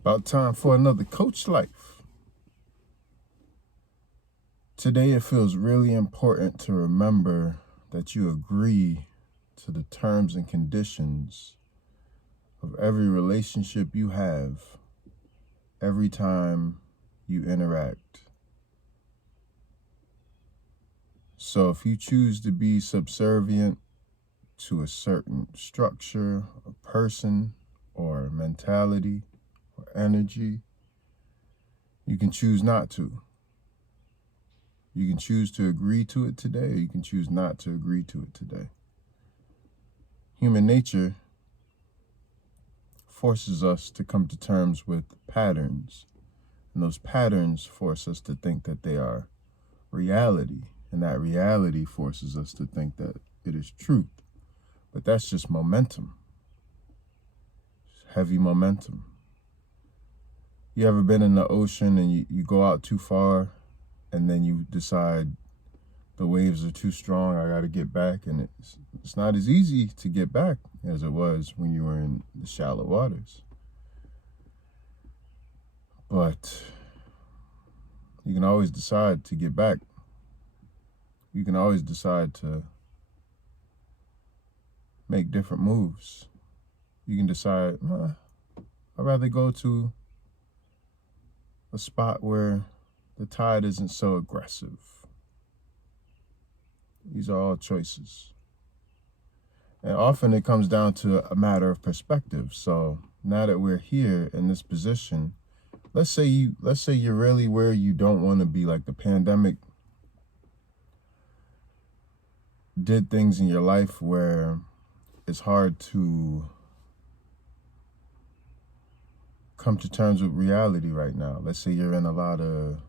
About time for another Coach Life. Today it feels really important to remember that you agree to the terms and conditions of every relationship you have every time you interact. So if you choose to be subservient to a certain structure, a person, or mentality, or energy, you can choose not to. You can choose to agree to it today, or you can choose not to agree to it today. Human nature forces us to come to terms with patterns, and those patterns force us to think that they are reality, and that reality forces us to think that it is truth. But that's just momentum, heavy momentum. You ever been in the ocean and you go out too far and then you decide the waves are too strong, I got to get back, and it's not as easy to get back as it was when you were in the shallow waters. But you can always decide to get back. You can always decide to make different moves. You can decide, I'd rather go to a spot where the tide isn't so aggressive. These are all choices. And often it comes down to a matter of perspective. So now that we're here in this position, let's say you're really where you don't want to be. Like the pandemic did things in your life where it's hard to come to terms with reality right now. Let's say you're in a lot of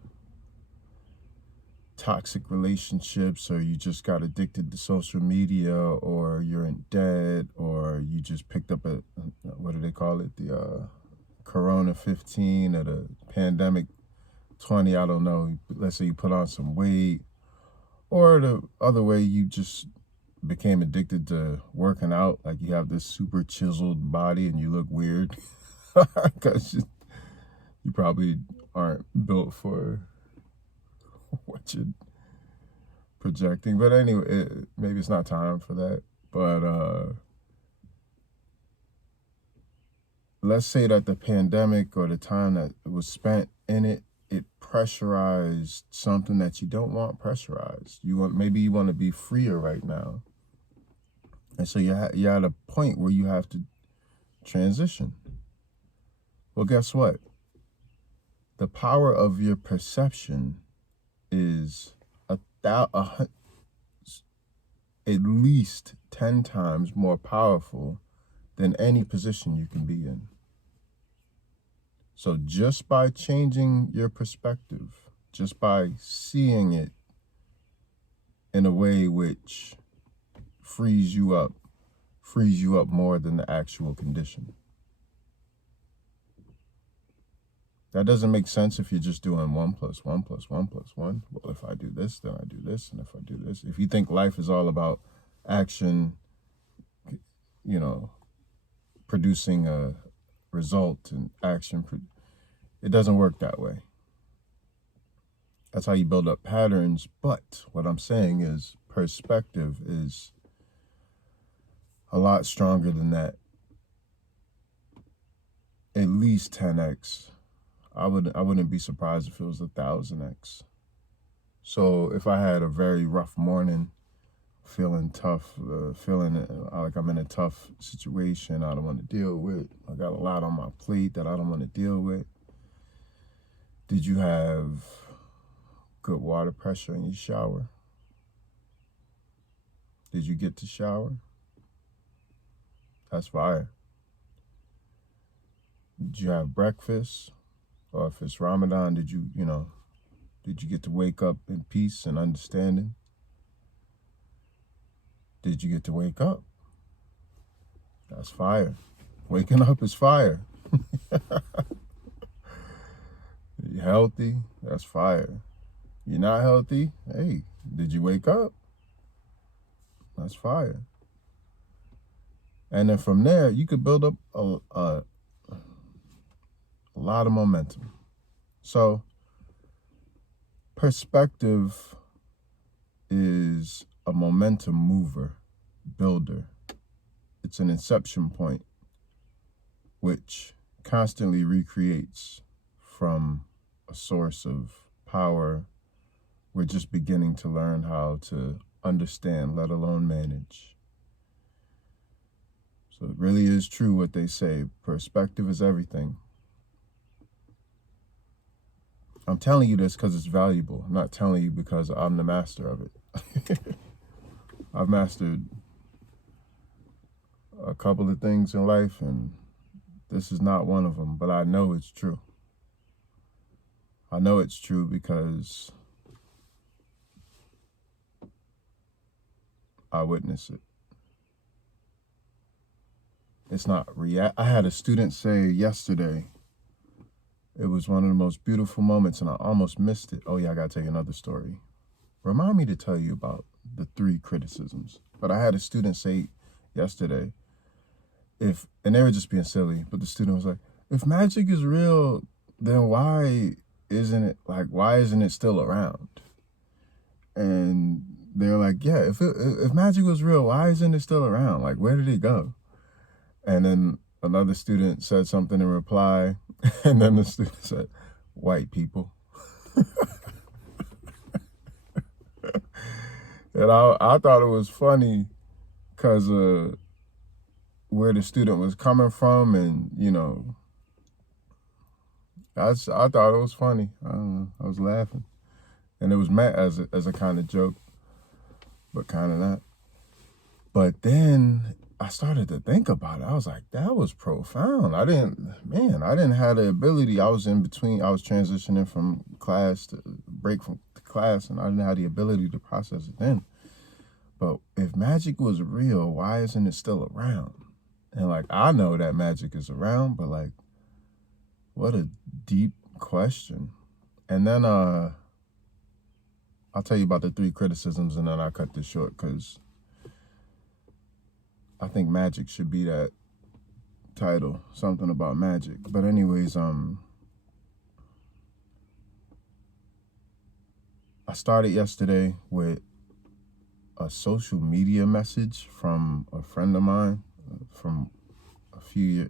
toxic relationships, or you just got addicted to social media, or you're in debt, or you just picked up what do they call it? The Corona 15 or the pandemic 20, I don't know. Let's say you put on some weight, or the other way, you just became addicted to working out. Like you have this super chiseled body and you look weird because you probably aren't built for what you're projecting. But anyway, maybe it's not time for that. But let's say that the pandemic or the time that was spent in it, it pressurized something that you don't want pressurized. Maybe you want to be freer right now. And so you're at a point where you have to transition. Well, guess what? The power of your perception is at least 10 times more powerful than any position you can be in. So just by changing your perspective, just by seeing it in a way which frees you up more than the actual condition. That doesn't make sense if you're just doing 1 + 1 + 1 + 1. Well, if I do this, then I do this, and if I do this. If you think life is all about action, producing a result, and action, it doesn't work that way. That's how you build up patterns. But what I'm saying is perspective is a lot stronger than that. At least 10x. I wouldn't be surprised if it was 1,000x. So if I had a very rough morning, feeling tough, feeling like I'm in a tough situation I don't want to deal with, I got a lot on my plate that I don't want to deal with. Did you have good water pressure in your shower? Did you get to shower? That's fire. Did you have breakfast? Or if it's Ramadan, did you get to wake up in peace and understanding? Did you get to wake up? That's fire. Waking up is fire. You're healthy? That's fire. You're not healthy? Hey, did you wake up? That's fire. And then from there, you could build up a lot of momentum. So perspective is a momentum mover, builder. It's an inception point which constantly recreates from a source of power we're just beginning to learn how to understand, let alone manage. So it really is true what they say, perspective is everything. I'm telling you this because it's valuable. I'm not telling you because I'm the master of it. I've mastered a couple of things in life, and this is not one of them, but I know it's true. I know it's true because I witness it. It's not I had a student say yesterday, it was one of the most beautiful moments and I almost missed it. Oh yeah, I gotta tell you another story. Remind me to tell you about the 3 criticisms. But I had a student say yesterday, and they were just being silly, but the student was like, if magic is real, then why isn't it still around? And they're like, yeah, if magic was real, why isn't it still around? Like, where did it go? And then another student said something in reply, and then the student said, white people. And I thought it was funny because where the student was coming from, and I thought it was funny. I don't know, I was laughing, and it was meant as a kind of joke, but kind of not. But then I started to think about it. I was like, that was profound. I didn't have the ability. I was transitioning from class to break from class, and I didn't have the ability to process it then. But if magic was real, why isn't it still around? And like, I know that magic is around, but like, what a deep question. And then I'll tell you about the 3 criticisms, and then I'll cut this short because I think magic should be that title, something about magic. But anyways, I started yesterday with a social media message from a friend of mine from a few years.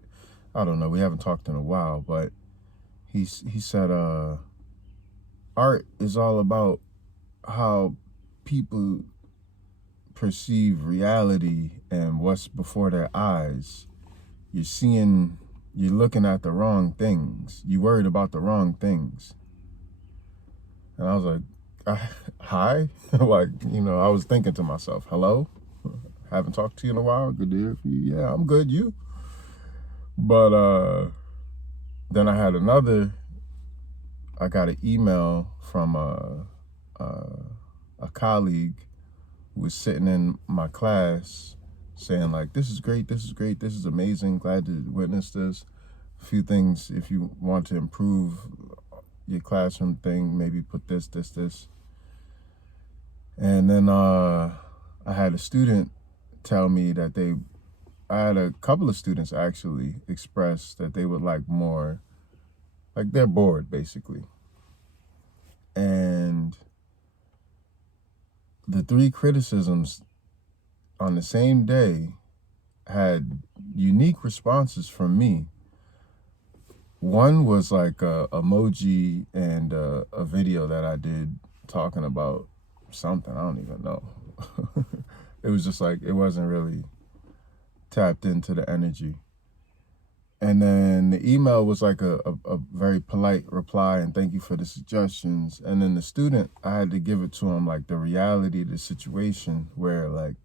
I don't know, we haven't talked in a while, but he said art is all about how people perceive reality and what's before their eyes. You're looking at the wrong things. You worried about the wrong things. And I was like, hi? Like, I was thinking to myself, hello? Haven't talked to you in a while. Good to hear from you. Yeah, I'm good. You? But then I got an email from a colleague who was sitting in my class saying like, this is great, this is amazing, glad to witness this. A few things, if you want to improve your classroom thing, maybe put this. And then I had a student tell me that I had a couple of students actually express that they would like more, like they're bored basically. And the 3 criticisms on the same day had unique responses from me. One was like a emoji and a video that I did talking about something, I don't even know. It was just like, it wasn't really tapped into the energy. And then the email was like a very polite reply and thank you for the suggestions. And then the student, I had to give it to him like the reality of the situation where like,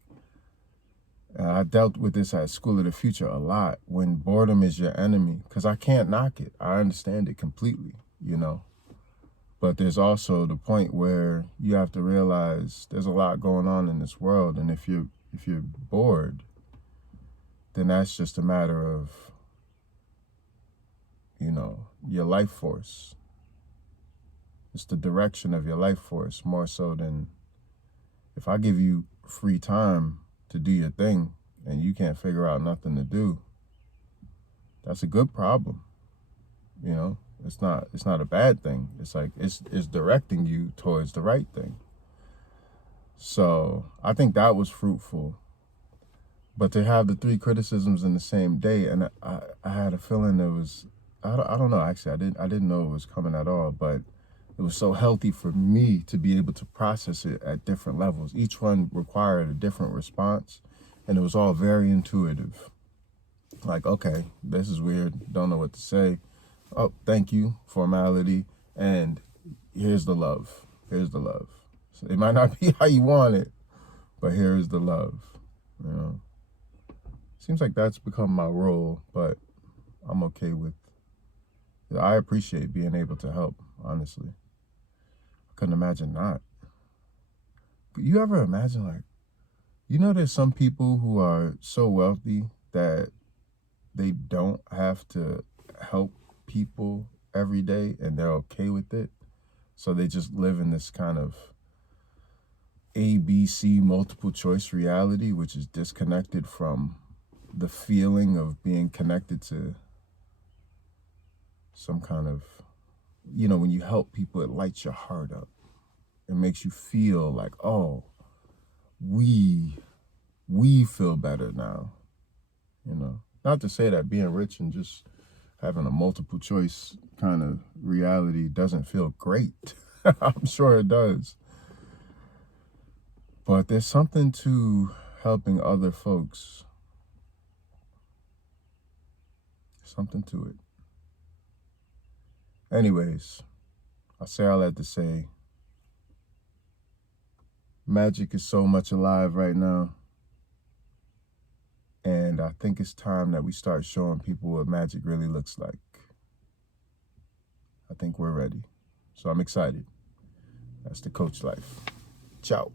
I dealt with this at School of the Future a lot, when boredom is your enemy, because I can't knock it. I understand it completely, But there's also the point where you have to realize there's a lot going on in this world. And if you're bored, then that's just a matter of, your life force. It's the direction of your life force more so than if I give you free time to do your thing and you can't figure out nothing to do. That's a good problem, It's not a bad thing. It's like it's directing you towards the right thing. So I think that was fruitful. But to have the three criticisms in the same day, and I had a feeling it was, I don't know, actually, I didn't know it was coming at all, but it was so healthy for me to be able to process it at different levels. Each one required a different response, and it was all very intuitive. Like, okay, this is weird, don't know what to say. Oh, thank you, formality, and here's the love. Here's the love. So it might not be how you want it, but here's the love, you know. Seems like that's become my role, but I'm okay with it. I appreciate being able to help, honestly. I couldn't imagine not. But you ever imagine, like, there's some people who are so wealthy that they don't have to help people every day and they're okay with it. So they just live in this kind of ABC multiple choice reality, which is disconnected from the feeling of being connected to some kind of, when you help people, it lights your heart up. It makes you feel like, oh, we feel better now, Not to say that being rich and just having a multiple choice kind of reality doesn't feel great. I'm sure it does. But there's something to helping other folks. Something to it. Anyways, I say all that to say, magic is so much alive right now. And I think it's time that we start showing people what magic really looks like. I think we're ready. So I'm excited. That's the Coach Life. Ciao.